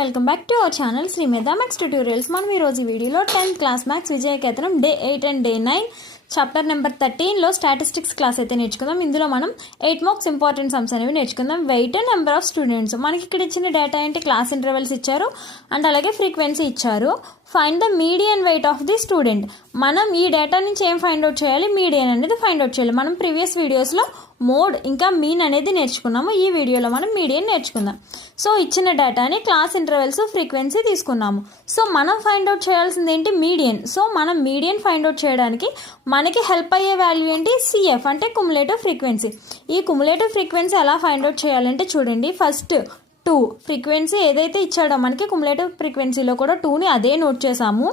Welcome back to our channel Srimedha maths tutorials. మనం ఈరోజు వీడియోలో 10th class maths Vijayaketanam day 8 and day 9 chapter number 13లో statistics class అయితే నేర్చుకుందాం. ఇందులో మనం 8 మార్క్స్ ఇంపార్టెంట్ సమ్స్ అనేవి నేర్చుకుందాం. Weight and number of students. మనకి ఇక్కడ ఇచ్చిన డేటా ఏంటి, క్లాస్ ఇంటర్వెల్స్ ఇచ్చారు అండ్ అలాగే ఫ్రీక్వెన్సీ ఇచ్చారు. Find the median weight of the student. మనం ఈ డేటా నుంచి ఏం ఫైండ్ అవుట్ చేయాలి, మీడియన్ అనేది ఫైండ్ అవుట్ చేయాలి. మనం ప్రీవియస్ వీడియోస్లో మోడ్ ఇంకా మీన్ అనేది నేర్చుకున్నాము. ఈ వీడియోలో మనం మీడియన్ నేర్చుకుందాం. సో ఇచ్చిన డేటాని క్లాస్ ఇంటర్వెల్స్ ఫ్రీక్వెన్సీ తీసుకున్నాము. సో మనం ఫైండ్ అవుట్ చేయాల్సింది ఏంటి, మీడియన్. సో మనం మీడియన్ ఫైండ్ అవుట్ చేయడానికి మనకి హెల్ప్ అయ్యే వాల్యూ ఏంటి, సిఎఫ్ అంటే కుములేటివ్ ఫ్రీక్వెన్సీ. ఈ కుములేటివ్ ఫ్రీక్వెన్సీ ఎలా ఫైండ్ అవుట్ చేయాలంటే చూడండి, ఫస్ట్ 2 ఫ్రీక్వెన్సీ ఏదైతే ఇచ్చాడో మనకి కుములేటివ్ ఫ్రీక్వెన్సీలో కూడా 2ని అదే నోట్ చేసాము.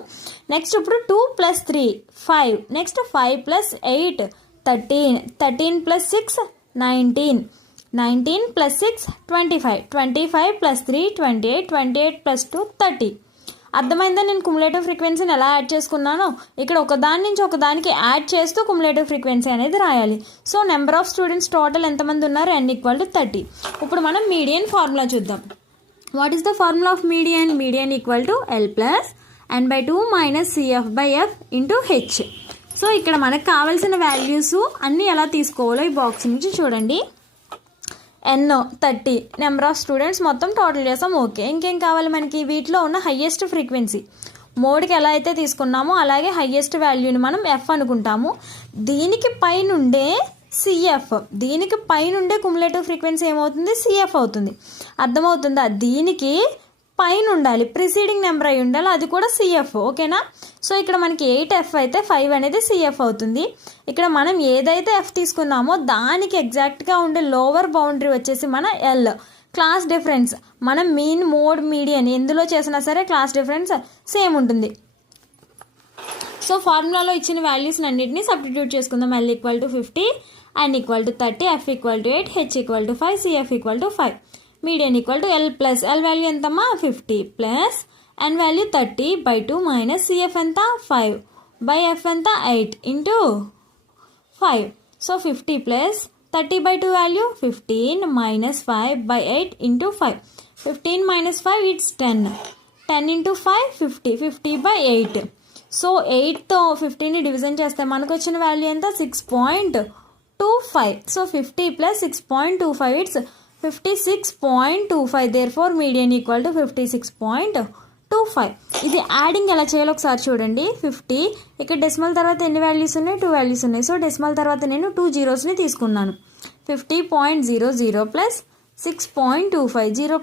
నెక్స్ట్ ఇప్పుడు 2 + 3 5, నెక్స్ట్ 5 + 8 13, 13 + 6 19, 19 + 6 25, 25 + 3 28, 28 + 2 30. అర్థమైందా నేను కుములేటివ్ ఫ్రీక్వెన్సీని ఎలా యాడ్ చేసుకున్నానో? ఇక్కడ ఒకదాని నుంచి ఒకదానికి యాడ్ చేస్తూ కుములేటివ్ ఫ్రీక్వెన్సీ అనేది రాయాలి. So number of students total ఎంతమంది ఉన్నారు, n = 30. ఇప్పుడు మనం మీడియన్ ఫార్ములా చూద్దాం. What is the formula of median? Median = L + n/2 - CF/F × H. So ఇక్కడ మనకు కావాల్సిన వాల్యూస్ అన్నీ ఎలా తీసుకోవాలో ఈ బాక్స్ నుంచి చూడండి. n 30, నెంబర్ ఆఫ్ స్టూడెంట్స్ మొత్తం టోటల్ చేసాం. ఓకే, ఇంకేం కావాలి మనకి? వీటిలో ఉన్న హయ్యెస్ట్ ఫ్రీక్వెన్సీ మోడ్కి ఎలా అయితే తీసుకున్నామో అలాగే హయ్యెస్ట్ వాల్యూని మనం ఎఫ్ అనుకుంటాము. దీనికి పైనుండే సిఎఫ్, దీనికి పైనుండే కుములేటివ్ ఫ్రీక్వెన్సీ ఏమవుతుంది, సిఎఫ్ అవుతుంది. అర్థమవుతుందా? దీనికి పైన ఉండాలి, ప్రిసీడింగ్ నెంబర్ అయి ఉండాలి, అది కూడా సిఎఫ్. ఓకేనా? సో ఇక్కడ మనకి 8F అయితే 5 అనేది సిఎఫ్ అవుతుంది. ఇక్కడ మనం ఏదైతే ఎఫ్ తీసుకున్నామో దానికి ఎగ్జాక్ట్గా ఉండే లోవర్ బౌండరీ వచ్చేసి మన ఎల్. క్లాస్ డిఫరెన్స్ మనం మీన్, మోడ్, మీడియన్ ఎందులో చేసినా సరే క్లాస్ డిఫరెన్స్ సేమ్ ఉంటుంది. సో ఫార్ములాలో ఇచ్చిన వాల్యూస్ అన్నింటినీ సబ్స్టిట్యూట్ చేసుకుందాం. L = 50, n = 30, F = 8, H = 5, CF = 5. Median = L + L value ఎంతమ్మా, 50 + n వాల్యూ 30/2 - CF ఎంత, 5/F ఎంత, 8 × 5. So 50 + 30/2 value 15 - 5/8 × 5. 15 - 5 ఇట్స్ 10. 10 × 5 50, 50/8. సో 8తో 15ని డివిజన్ చేస్తే మనకు వచ్చిన వాల్యూ ఎంత, 6.25. So 50 + 6.25 it's 56.25. Therefore median = 56.25. ఇది యాడింగ్ ఎలా చేయాలో ఒకసారి చూడండి. 50 ఇక్కడ డెసిమల్ తర్వాత ఎన్ని వాల్యూస్ ఉన్నాయి, 2 వాల్యూస్ ఉన్నాయి. సో డెసిమల్ తర్వాత నేను 2 zeros తీసుకున్నాను. 50.00 + 6.25, 0